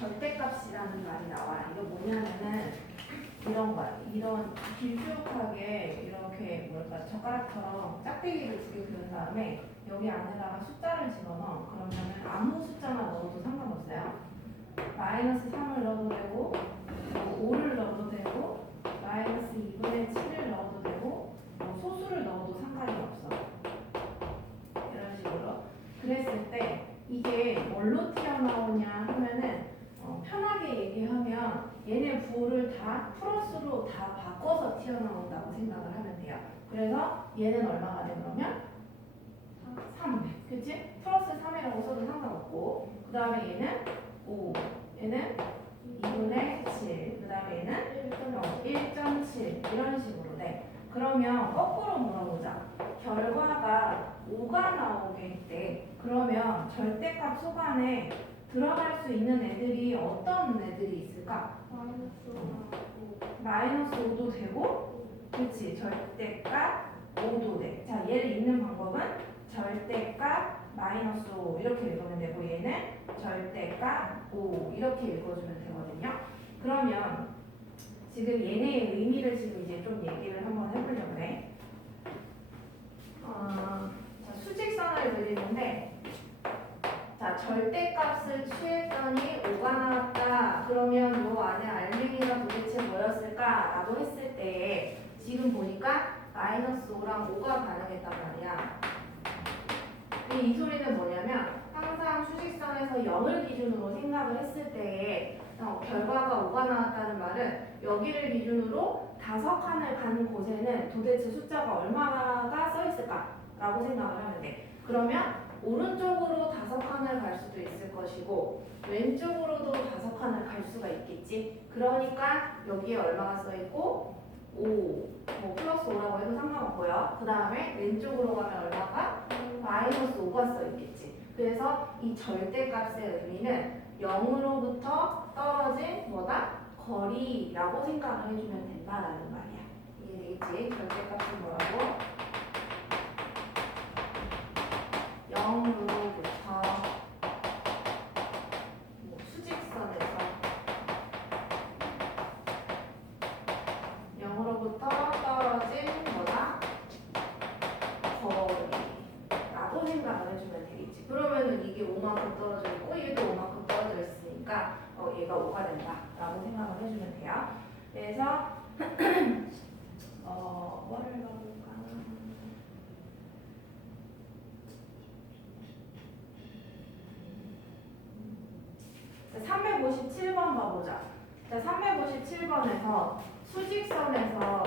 절대값이라는 말이 나와. 이거 뭐냐면은 이런 거야. 이런 길쭉하게 이렇게 뭐랄까 젓가락처럼 짝대기를 두 개 그은 다음에 여기 안에다가 숫자를 집어넣어. 그러면은 아무 숫자만 넣어도 상관없어요. 마이너스 3을 넣어도 되고, 뭐 5를 넣어도 되고, 마이너스 2분의 7을 넣어도 되고, 뭐 소수를 넣어도 상관이 없어. 이런 식으로. 그랬을 때 이게 뭘로 튀어나오냐 하면은 편하게 얘기하면 얘네 부호를 다 플러스로 다 바꿔서 튀어나온다고 생각을 하면 돼요. 그래서 얘는 얼마가 돼 그러면? 3. 그치? 플러스 3이라고 써도 상관없고 그 다음에 얘는 5. 얘는 2분의 7. 그 다음에 얘는 1.7 이런 식으로 돼. 그러면 거꾸로 물어보자. 결과가 5가 나오게 돼. 그러면 절대값 소관에 들어갈 수 있는 애들이 어떤 애들이 있을까? 마이너스 5도 되고, 그렇지? 절대값 5도 돼. 자, 얘를 읽는 방법은 절대값 마이너스 5 이렇게 읽으면 되고 얘는 절대값 5 이렇게 읽어주면 되거든요. 그러면 지금 얘네의 의미를 지금 이제 좀 얘기를 한번 해보려고 해. 자, 수직선을 그리는데 자, 절대값을 취했더니 5가 나왔다. 그러면 요 안에 알맹이가 도대체 뭐였을까? 라고 했을 때 지금 보니까 마이너스 5랑 5가 반응했단 말이야. 이 소리는 뭐냐면 항상 수직선에서 0을 기준으로 생각을 했을 때에 결과가 5가 나왔다는 말은 여기를 기준으로 5칸을 가는 곳에는 도대체 숫자가 얼마가 써있을까? 라고 생각을 하면 돼. 그러면 오른쪽으로 5칸을 갈 수도 있을 것이고 왼쪽으로도 5칸을 갈 수가 있겠지. 그러니까 여기에 얼마가 써있고 5, 뭐 플러스 5라고 해도 상관없고요. 그 다음에 왼쪽으로 가면 얼마가? 마이너스 5가 써있겠지. 그래서 이 절대값의 의미는 0으로부터 떨어진 뭐다? 거리라고 생각을 해주면 된다라는 말이야. 이해되겠지? 절대값은 뭐라고? 0으로부터 뭐 수직선에서 0으로부터 떨어진 뭐다? 거리라고 생각을 해주면 되겠지. 그러면은 이게 5만큼 떨어져 있고 얘도 5만큼 떨어져 있으니까 얘가 5가 된다라고 생각을 해주면 돼요. 그래서 뭐를 넣을까? 357번 봐보자. 자, 357번에서 수직선에서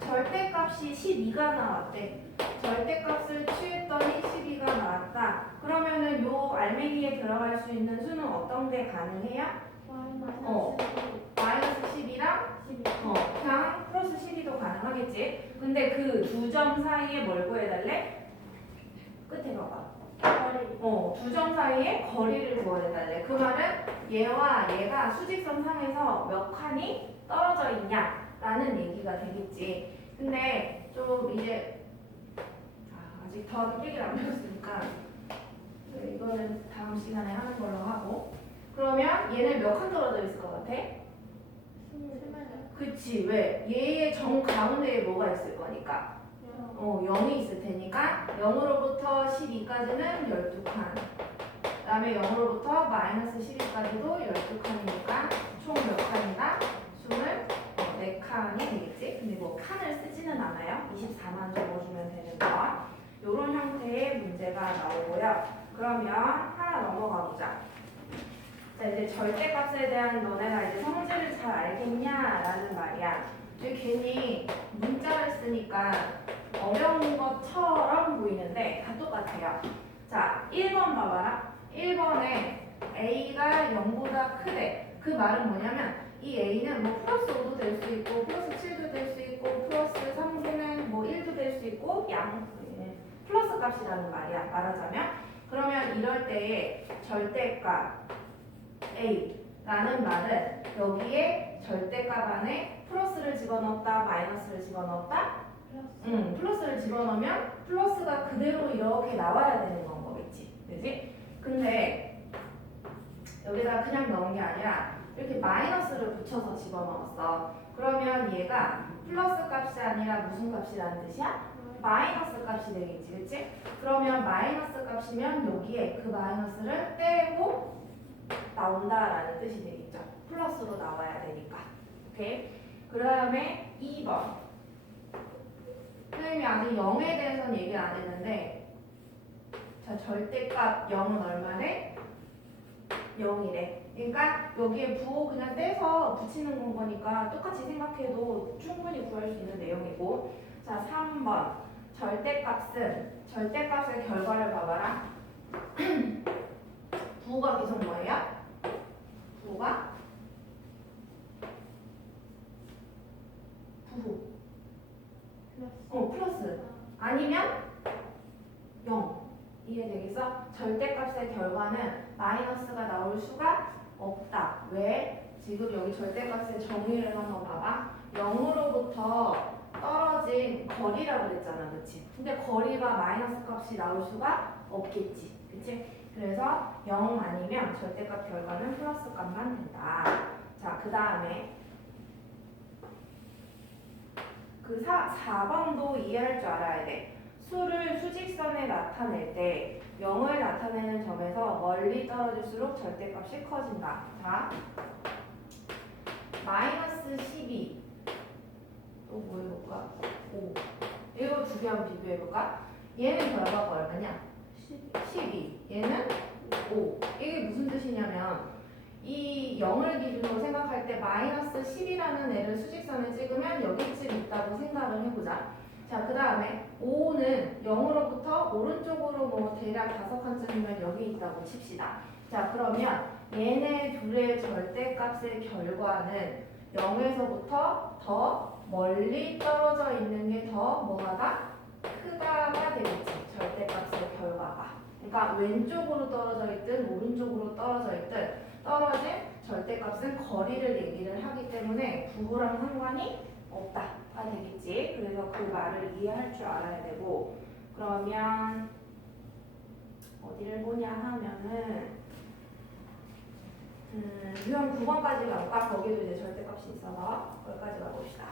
절대값이 12가 나왔대. 절대값을 취했더니 12가 나왔다. 그러면은 요 알맹이에 들어갈 수 있는 수는 어떤 게 가능해요? 마이너스 10이랑 그냥 플러스 12도 가능하겠지. 근데 그 두 점 사이에 뭘 구해달래? 끝에 봐봐. 두 점 사이에 거리를 구해달래. 그 말은 얘와 얘가 수직선 상에서 몇 칸이 떨어져 있냐라는 얘기가 되겠지. 근데 좀 이제 아직 더하기 빼기를 안 배웠으니까 이거는 다음 시간에 하는 걸로 하고. 그러면 얘는 몇 칸 떨어져 있을 것 같아? 그치. 왜? 얘의 정 가운데에 뭐가 있을 거니까 0이 있을 테니까 0으로부터 12까지는 12칸. 그 다음에 0으로부터 마이너스 12까지도 12칸이니까 총 몇 칸이다? 24칸이 되겠지? 근데 뭐 칸을 쓰지는 않아요. 24만 적어주면 되는 거. 요런 형태의 문제가 나오고요. 그러면 하나 넘어가 보자. 자, 이제 절대값에 대한 너네가 이제 성질을 잘 알겠냐라는 말이야. 괜히 문자를 쓰니까 어려운 것처럼 보이는데 다 똑같아요. 자, 1번 봐봐라. 1번에 A가 0보다 크대. 그 말은 뭐냐면 이 A는 뭐 플러스 5도 될 수 있고 플러스 7도 될 수 있고 플러스 3분의 뭐 1도 될 수 있고 플러스 값이라는 말이야. 말하자면 그러면 이럴 때에 절대값 A라는 말은 여기에 절대값 안에 플러스를 집어넣었다 마이너스를 집어넣었다 플러스를 집어넣으면 플러스가 그대로 이렇게 나와야 되는 방법이지. 그지? 근데 여기다 그냥 넣은 게 아니라 이렇게 마이너스를 붙여서 집어넣었어. 그러면 얘가 플러스 값이 아니라 무슨 값이라는 뜻이야? 마이너스 값이 되겠지, 그치? 그러면 마이너스 값이면 여기에 그 마이너스를 떼고 나온다라는 뜻이 되겠죠. 플러스로 나와야 되니까. 오케이? 그 다음에 2번. 선생님이 아직 0에 대해서는 얘기 안 했는데, 자, 절대값 0은 얼마래? 0이래. 그러니까 여기에 부호 그냥 떼서 붙이는 거니까 똑같이 생각해도 충분히 구할 수 있는 내용이고. 자, 3번. 절대값의 결과를 봐봐라. 부호가 계속 뭐예요? 부호가 플러스 아니면 0. 이해되겠어? 절대값의 결과는 마이너스가 나올 수가 없다. 왜? 지금 여기 절대값의 정의를 한번 봐봐. 0으로부터 떨어진 거리라고 그랬잖아, 그치? 근데 거리가 마이너스 값이 나올 수가 없겠지, 그치? 그래서 0 아니면 절대값 결과는 플러스 값만 된다. 자, 그 다음에 그 4번도 이해할 줄 알아야 돼. 수를 수직선에 나타낼 때 0을 나타내는 점에서 멀리 떨어질수록 절대값이 커진다. 자, 마이너스 12. 또 뭐 해볼까? 5. 이거 두 개 한번 비교해볼까? 얘는 결과가 얼마냐? 12. 얘는 5. 이게 무슨 뜻이냐면 이 0을 기준으로 생각할 때 마이너스 10이라는 애를 수직선에 찍으면 여기쯤 있다고 생각을 해보자. 자, 그 다음에 5는 0으로부터 오른쪽으로 뭐 대략 5칸쯤이면 여기 있다고 칩시다. 자, 그러면 얘네 둘의 절대값의 결과는 0에서부터 더 멀리 떨어져 있는 게 더 뭐하다? 크다가 되겠지. 절대값의 결과가. 그러니까 왼쪽으로 떨어져 있든 오른쪽으로 떨어져 있든 떨어진 절대값은 거리를 얘기를 하기 때문에 부호랑 상관이 없다가 되겠지. 그래서 그 말을 이해할 줄 알아야 되고, 그러면 어디를 보냐 하면은 유형 9번까지 가볼까? 거기도 이제 절대값이 있어서 거기까지 가봅시다.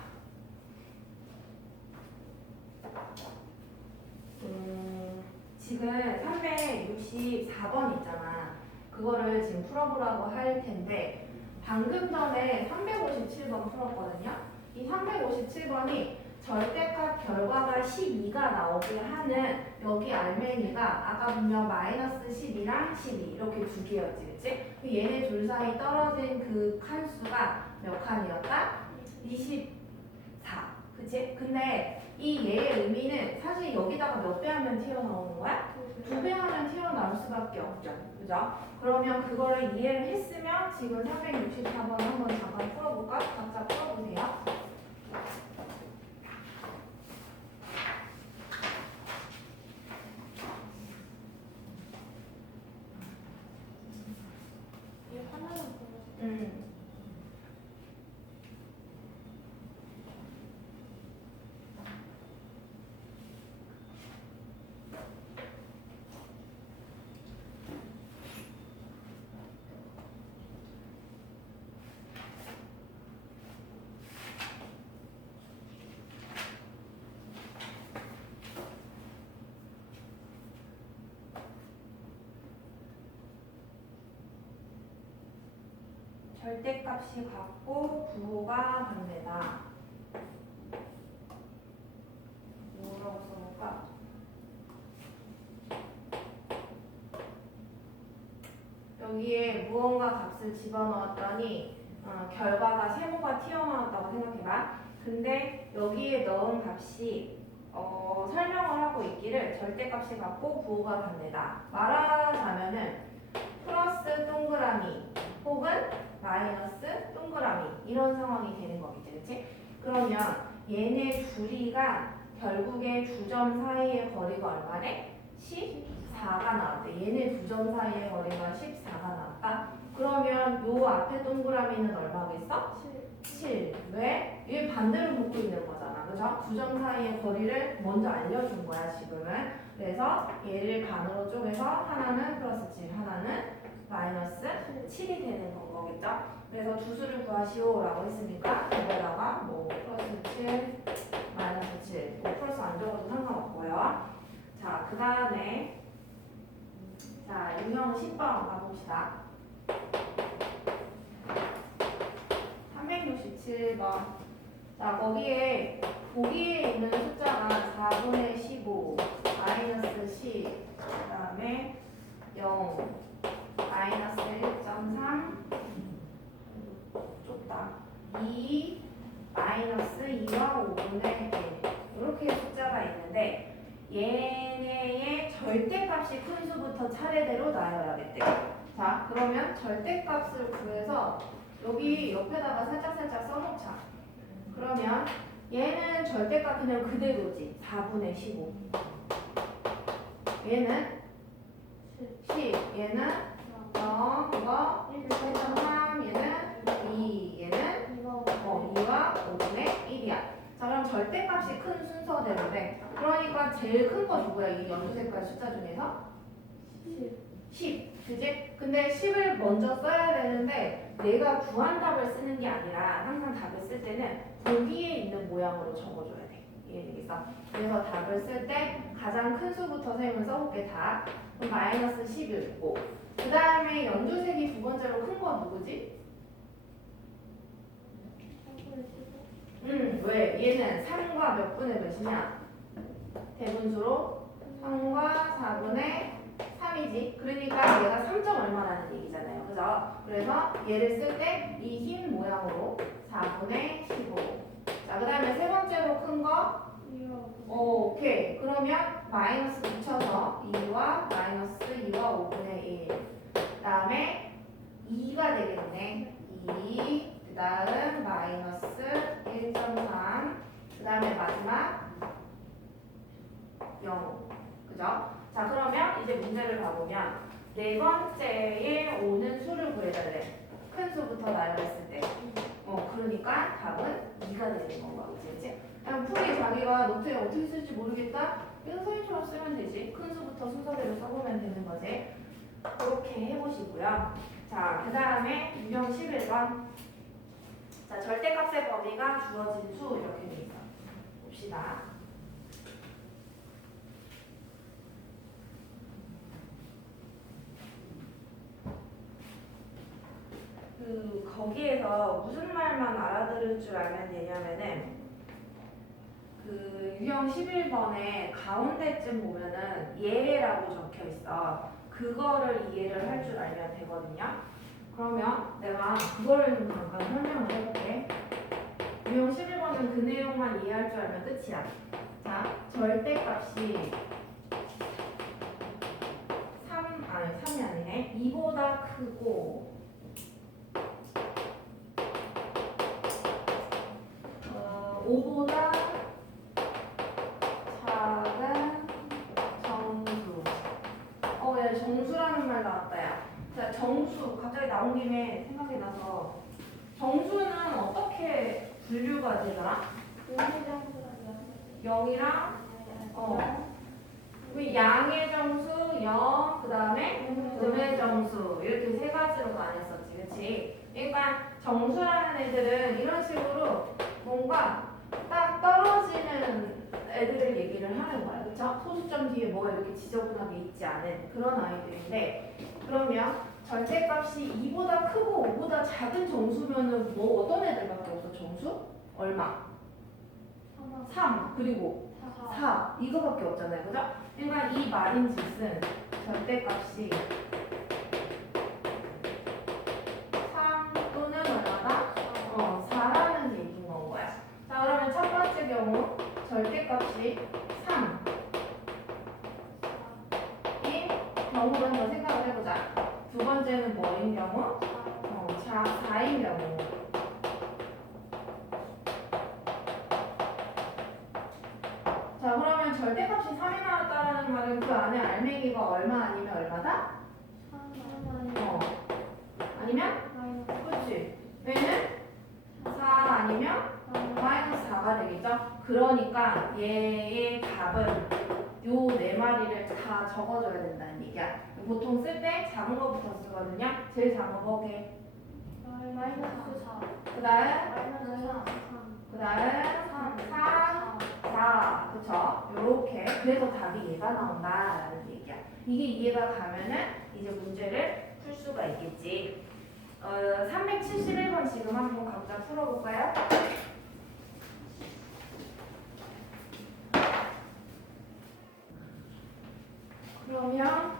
지금 364번 있잖아. 그거를 지금 풀어보라고 할 텐데 방금 전에 357번 풀었거든요. 이 357번이 절대값 결과가 12가 나오게 하는 여기 알맹이가 아까 분명 마이너스 12랑 12 이렇게 두 개였지, 그치? 얘네 둘 사이 떨어진 그 칸수가 몇 칸이었다? 24, 그치? 근데 이 얘의 의미는 사실 여기다가 몇 배 하면 튀어나오는 거야? 2배 하면 튀어나올 수밖에 없죠. 그죠? 그러면 그거를 이해를 했으면 지금 364번 한번 잠깐 풀어볼까? 각자 풀어보세요. 절대값이 같고 부호가 반대다. 뭐라고 써볼까? 여기에 무언가 값을 집어넣었더니 결과가 세모가 튀어나왔다고 생각해봐. 근데 여기에 넣은 값이 설명을 하고 있기를 절대값이 같고 부호가 반대다. 말하자면은 플러스 동그라미 혹은 마이너스 동그라미 이런 상황이 되는 거겠지, 그치? 그러면 얘네 둘이가 결국에 두 점 사이의 거리가 얼마래? 14가 나왔대. 얘네 두 점 사이의 거리가 14가 나왔다. 그러면 요 앞에 동그라미는 얼마겠어? 7. 왜? 얘 반대로 묶고 있는 거잖아, 그죠? 두 점 사이의 거리를 먼저 알려준 거야, 지금은. 그래서 얘를 반으로 쪼개서 하나는 플러스 7, 하나는 마이너스 7이 되는 건 거겠죠? 그래서 두 수를 구하시오라고 했으니까 여기다가 뭐 플러스 7, 마이너스 7, 뭐 플러스 안 적어도 상관없고요. 자, 그 다음에 자, 유형 10번 가봅시다. 367번. 자, 거기에 보기에 있는 숫자가 4분의 15, 마이너스 10, 그 다음에 0, 마이너스 1.3, 좁다. 2, 마이너스 2와 5분의 1. 이렇게 숫자가 있는데 얘네의 절대값이 큰 수부터 차례대로 나열하겠대요. 자, 그러면 절대값을 구해서 여기 옆에다가 살짝 써놓자. 그러면 얘는 절대값 그냥 그대로지. 4분의 15. 얘는 10. 얘는 0, 이거 1.3. 얘는 2. 얘는 2와 5분의 1이야. 자, 그럼 절대값이 큰 순서대로인데 그러니까 제일 큰 거 누구야? 이 연두색깔 숫자 중에서? 10. 그지? 근데 10을 먼저 써야 되는데 내가 구한 답을 쓰는 게 아니라 항상 답을 쓸 때는 보기에 있는 모양으로 적어줘야 돼. 이해되겠어? 그래서 답을 쓸 때 가장 큰 수부터 세우면 써볼게. 답. 그럼 마이너스 11고 그 다음에 연두색이 두 번째로 큰 거 누구지? 왜? 얘는 3과 몇 분의 몇이냐? 대분수로 3과 4분의 3이지. 그러니까 얘가 3점 얼마라는 얘기잖아요. 그죠? 그래서 얘를 쓸 때 이 흰 모양으로 4분의 15. 자, 그 다음에 세 번째로 큰 거? 오케이. 그러면 마이너스 붙여서 2와 마이너스 2와 5분의 1. 그 다음에 2가 되겠네. 2. 그 다음 마이너스 1.3. 그 다음에 마지막 0. 그죠? 자, 그러면 이제 문제를 봐보면 네 번째에 오는 수를 구해달래. 큰 수부터 나열했을 때. 그러니까 답은 2가 되는 건가 그치? 그냥 풀이 자기가 노트에 어떻게 쓸지 모르겠다? 이거 선생님처럼 쓰면 되지. 큰 수부터 순서대로 써보면 되는 거지. 그렇게 해보시고요. 자, 그 다음에 유형 11번. 자, 절대값의 범위가 주어진 수 이렇게 돼 있어. 봅시다. 거기에서 무슨 말만 알아들을 줄 알면 되냐면은 유형 11번에 가운데쯤 보면은 예라고 적혀 있어. 그거를 이해를 할 줄 알면 되거든요. 그러면 내가 그거를 좀 잠깐 설명을 해볼게. 유형 11번은 그 내용만 이해할 줄 알면 끝이야. 자, 절대값이 3이 아니네. 2보다 크고 5보다 작은 정수. 야, 정수라는 말 나왔다, 야. 자, 정수. 갑자기 나온 김에 생각이 나서. 정수는 어떻게 분류가 되더라? 0이랑, 양의 정수, 0, 그 다음에 음의 정수. 이렇게 세 가지로 나뉘었었지, 그치? 그러니까 정수라는 애들은 이런 식으로 뭔가 딱 떨어지는 애들을 얘기를 하는 거야. 그쵸? 소수점 뒤에 뭐가 이렇게 지저분하게 있지 않은 그런 아이들인데 그러면 절대값이 2보다 크고 5보다 작은 정수면은 뭐 어떤 애들밖에 없어? 정수? 얼마? 3 그리고 4 이거밖에 없잖아요. 그죠? 그러니까 이 말인즉슨 절대값이 3 또는 얼마다? 4라는 얘기인 건 거야. 자, 그러면 첫 번째 경우 절대값이 3인 경우를 한번 생각을 해보자. 두 번째는 뭐인 경우? 4인 경우. 자, 그러면 절대값이 3이 나왔다는 말은 그 안에 알맹이가 얼마 아니면 얼마다? 아니면? 그렇지. 얘는 4 아니면 마이너스 4가 되겠죠? 그러니까 얘의 답은 요 네 마리를 다 적어줘야 된다는 얘기야. 보통 쓸 때 작은 거부터 쓰거든요. 제일 작은 거 게. 마이너스 4. 그다음 마이너스 3. 그다음 3, 4. 그쵸? 요렇게. 그래서 답이 얘가 나온다라는 얘기야. 이게 이해가 가면은 이제 문제를 풀 수가 있겠지. 371번 지금 한번 각자 풀어볼까요? 그러면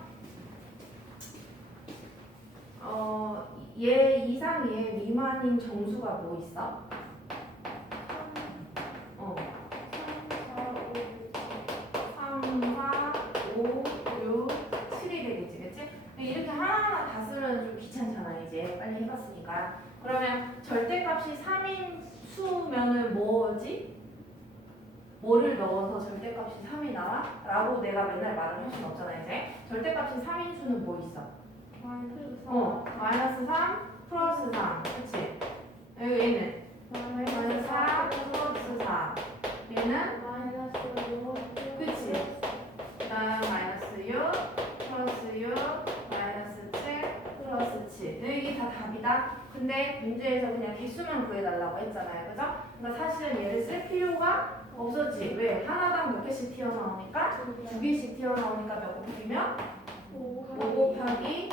얘 이상 얘 미만인 정수가 뭐 있어? 3, 4, 5, 6, 7이 되겠지, 그치? 이렇게 하나하나 다 쓰면 좀 귀찮잖아, 이제. 빨리 해봤으니까. 그러면 절대값이 3인 수면은 뭐지? 뭐를 넣어서 절대값이 3이 나와? 라고 내가 맨날 말을 할 수는 없잖아, 이제. 절대값이 3인 수는 뭐 있어? 마이너스 3, 플러스 3. 그치? 여기 얘는? 마이너스 4, 플러스 4. 얘는? 그치? 그다음 마이너스 6, 플러스 6, 마이너스 7, 플러스 7. 이게 다 답이다. 근데 문제에서 그냥 개수만 구해달라고 했잖아요. 그죠? 그러니까 사실은 얘를 쓸 필요가 없었지. 왜? 하나당 몇 개씩 튀어나오니까? 두 개씩 튀어나오니까 몇 곱이면? 5 곱하기 2.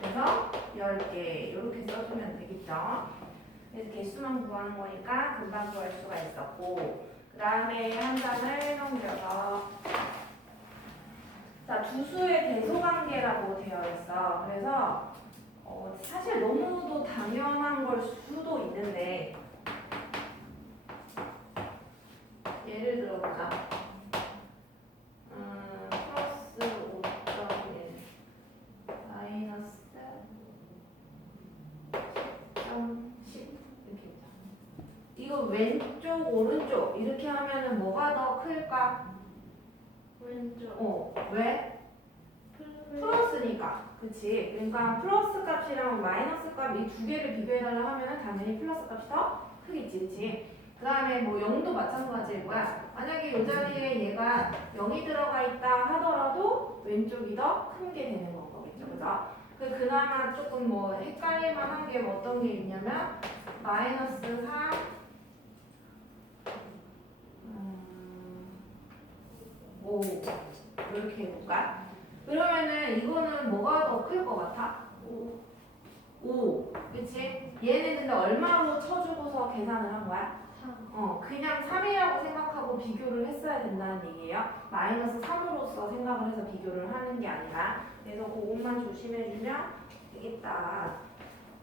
그래서 10개. 이렇게 써주면 되겠죠. 그래서 개수만 구하는 거니까 금방 구할 수가 있었고, 그 다음에 한 장을 넘겨서 자, 두 수의 대소관계라고 되어 있어. 그래서 사실 너무도 당연한 걸 수도 있는데 예를 들어보자. 플러스 5.1 마이너스 10 이렇게 보자. 이거 왼쪽 오른쪽 이렇게 하면은 뭐가 더 클까? 왼쪽. 왜? 플러스니까. 그치? 그러니까 플러스 값이랑 마이너스 값 이 두 개를 비교해달라 하면은 당연히 플러스 값이 더 크겠지. 그치? 그 다음에 뭐 0도 마찬가지일 거야. 만약에 이 자리에 얘가 0이 들어가 있다 하더라도 왼쪽이 더 큰 게 되는 거겠죠. 그죠? 그나마 조금 뭐 헷갈릴 만한 게 어떤 게 있냐면 마이너스 3 5 이렇게 해볼까? 그러면은 이거는 뭐가 더 클 것 같아? 5. 그치? 얘는 근데 얼마로 쳐주고서 계산을 한 거야? 3. 그냥 3이라고 생각하고 비교를 했어야 된다는 얘기예요. 마이너스 3으로서 생각을 해서 비교를 하는 게 아니라. 그래서 그것만 조심해주면 되겠다.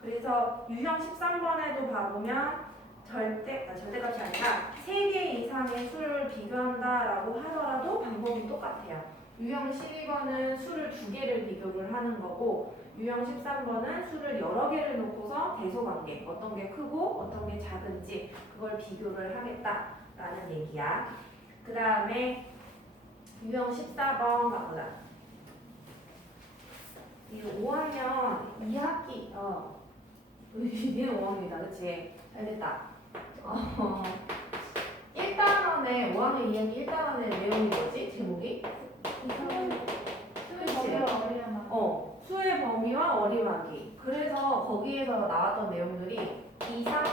그래서 유형 13번에도 봐보면 절대값이 아니라 3개 이상의 수를 비교한다라고 하더라도 방법이 똑같아요. 유형 12번은 수를 2개를 비교를 하는 거고 유형 13번은 수를 여러 개를 놓고서 대소관계 어떤 게 크고 어떤 게 작은지 그걸 비교를 하겠다라는 얘기야. 그 다음에 유형 14번 가보자. 이 5학년 2학기 얘는 5학년이다. 그치? 잘됐다. 1단원에 5학년 2학기 1단원의 내용이 뭐지? 제목이? 수의 범위와 어림하기. 그래서 거기에서 나왔던 내용들이 이상,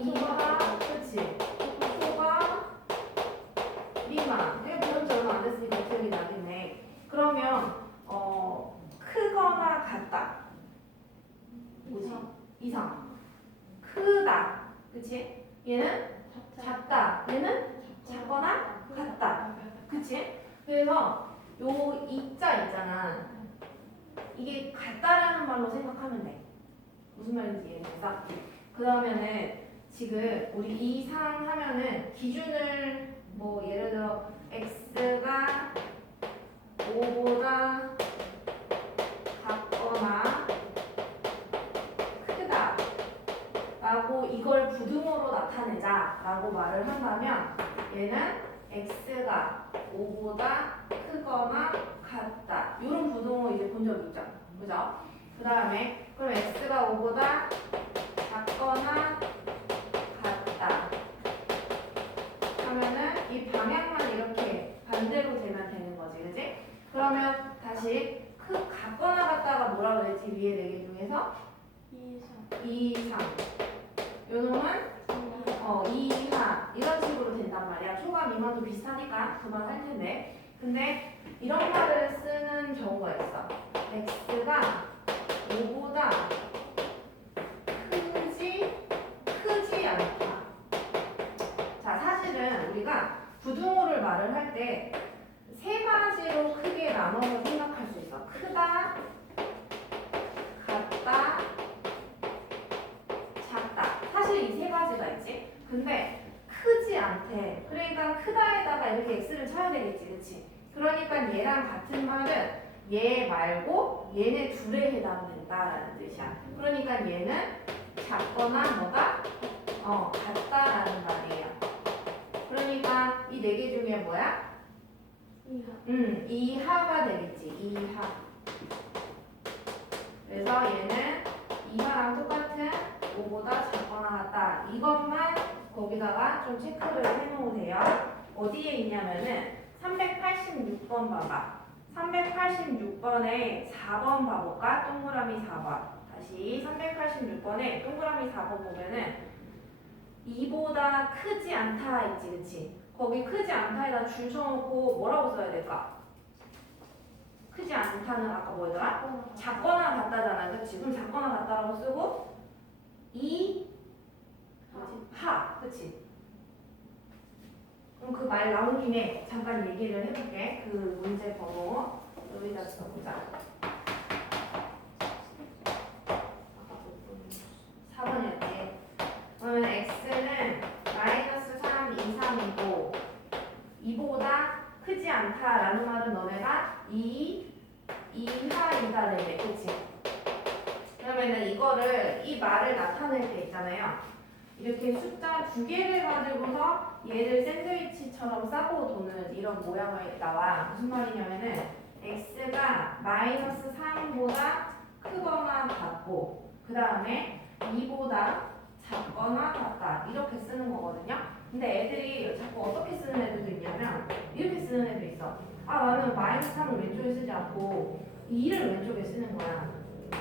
이하, 그치? 초과, 미만. 이거 배운 지 얼마 안 됐으니까 기억이 나겠네. 그러면 크거나 같다. 뭐지? 이상. 크다. 그치? 얘는 작다. 얘는 작거나 같다. 그치? 그래서 요 이자 있잖아. 이게 같다라는 말로 생각하면 돼. 무슨 말인지 이해했어? 그러면은 지금 우리 이상 하면은 기준을 뭐 예를 들어 x가 5보다 같거나 크다 라고 이걸 부등호로 나타내자 라고 말을 한다면 얘는 x가 5보다 크거나 같다. 이런 부등호 이제 본 적 있죠? 그죠? 그 다음에 그럼 x가 5보다 작거나 같다 하면은 이 방향만 이렇게 반대 그러면 다시 같거나 같다가 뭐라 그랬지? 위에 4개 중에서 2, 3. 요 놈은 2 이하 이런 식으로 된단 말이야. 초과 미만도 비슷하니까 그만 할 텐데. 근데 이런 말을 쓰는 경우가 있어. x가 5보다 크지 않다. 자, 사실은 우리가 부등호를 말을 할 때 세 가지로 크게 나눠서 생각할 수 있어. 크다, 같다, 작다. 사실 이 세 가지가 있지. 근데 크지 않대. 그러니까 크다에다가 이렇게 x를 쳐야 되겠지, 그렇지? 그러니까 얘랑 같은 말은 얘 말고 얘네 둘에 해당된다라는 뜻이야. 그러니까 얘는 작거나 뭐가 같다라는 말이에요. 그러니까 이 4개 중에 뭐야? 이하가 되겠지. 이하. 그래서 얘는 이하랑 똑같은 5보다 작거나 같다. 이것만 거기다가 좀 체크를 해놓으세요. 어디에 있냐면은 386번 봐봐. 386번에 4번 봐볼까? 동그라미 4번. 다시 386번에 동그라미 4번 보면은 2보다 크지 않다 있지, 그치? 거기 크지 않다에다 줄 쳐놓고 뭐라고 써야 될까? 크지 않다는 아까 뭐더라? 작거나 같다잖아, 그치? 그럼 작거나 같다라고 쓰고 하, 그치? 그럼 그 말 나온 김에 잠깐 얘기를 해볼게. 그 문제 번호 여기다 써보자. 4번이었지. 그러면 x는 마이너스 3, 2, 3이고 2보다 크지 않다라는 말은 너네가 2 이하이다 되네, 그치? 그러면은 이거를 이 말을 나타낼 때 있잖아요. 이렇게 숫자 2개를 가지고서 얘를 샌드위치처럼 싸고 도는 이런 모양을 나와. 무슨 말이냐면은 x가 마이너스 3보다 크거나 같고 그 다음에 2보다 작거나 같다 이렇게 쓰는 거거든요. 근데 애들이 자꾸 어떻게 쓰는 애들도 있냐면 이렇게 쓰는 애도 있어. 아, 나는 마이너스 3을 왼쪽에 쓰지 않고 2를 왼쪽에 쓰는 거야.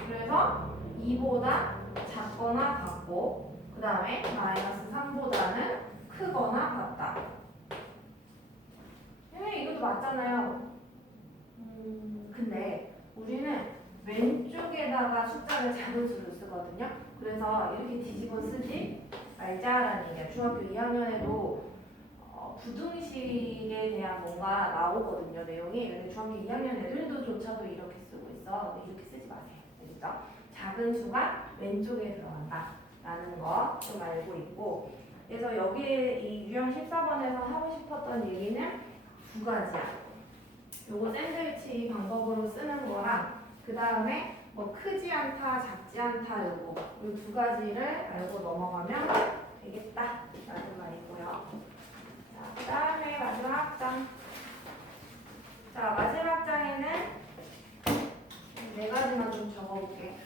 그래서 2보다 작거나 같고 그 다음에 마이너스 3보다는 크거나 같다. 이것도 맞잖아요. 근데 우리는 왼쪽에다가 숫자를 작은 수를 쓰거든요. 그래서 이렇게 뒤집어 쓰지 말자라는 얘기야. 중학교 2학년에도 부등식에 대한 뭔가 나오거든요, 내용이. 근데 중학교 2학년 애들도조차도 이렇게 쓰고 있어. 근데 이렇게 쓰지 마세요. 알겠죠? 작은 수가 왼쪽에 들어간다라는 거 좀 알고 있고. 그래서 여기에 이 유형 14번에서 하고 싶었던 얘기는 2가지야. 요거 샌드위치 방법으로 쓰는 거랑 그 다음에 뭐 크지 않다, 작지 않다 요거 이 2가지를 알고 넘어가면 되겠다 라는 말이고요. 자, 그 다음에 마지막 장. 자, 마지막 장에는 4가지만 좀 적어볼게.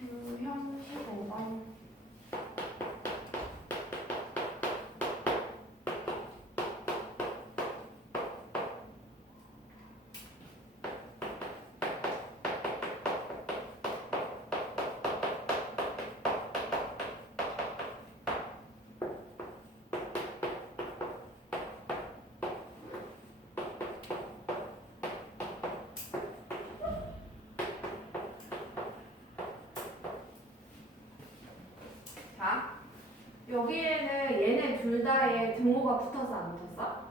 유형 15번. 자, 여기에는 얘네 둘 다에 등호가 붙어서 안 붙었어?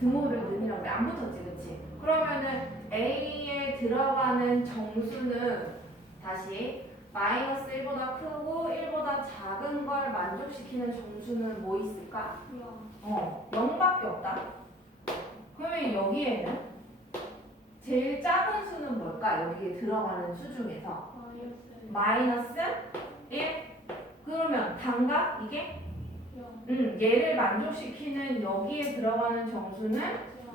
등호를 는이라고 해. 안 붙었지, 그치? 그러면은 A에 들어가는 정수는 다시 마이너스 1보다 크고 1보다 작은 걸 만족시키는 정수는 뭐 있을까? 0밖에 없다. 그러면 여기에는 제일 작은 수는 뭘까? 여기에 들어가는 수 중에서 마이너스 1? 그러면 단가? 이게? 얘를 만족시키는 여기에 들어가는 정수는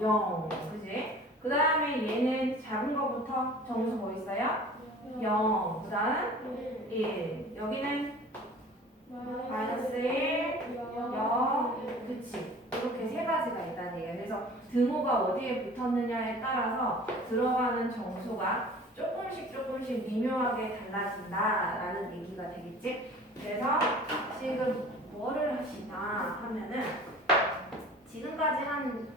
0. 그지? 그 다음에 얘는 작은 거부터 정수 뭐 있어요? 0, 그 다음 1. 여기는 마이너스 1, 0, 그치. 이렇게 세 가지가 있다는 얘기예요. 그래서 등호가 어디에 붙었느냐에 따라서 들어가는 정수가 조금씩 미묘하게 달라진다라는 얘기가 되겠지. 그래서 지금 뭐를 하시나 하면은 지금까지 한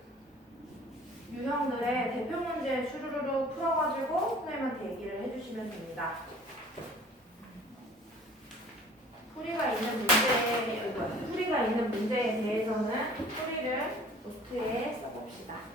유형들의 대표 문제 슈루루루 풀어가지고 선생님한테 얘기를 해주시면 됩니다. 풀이가 있는 문제에 대해서는 풀이를 노트에 써봅시다.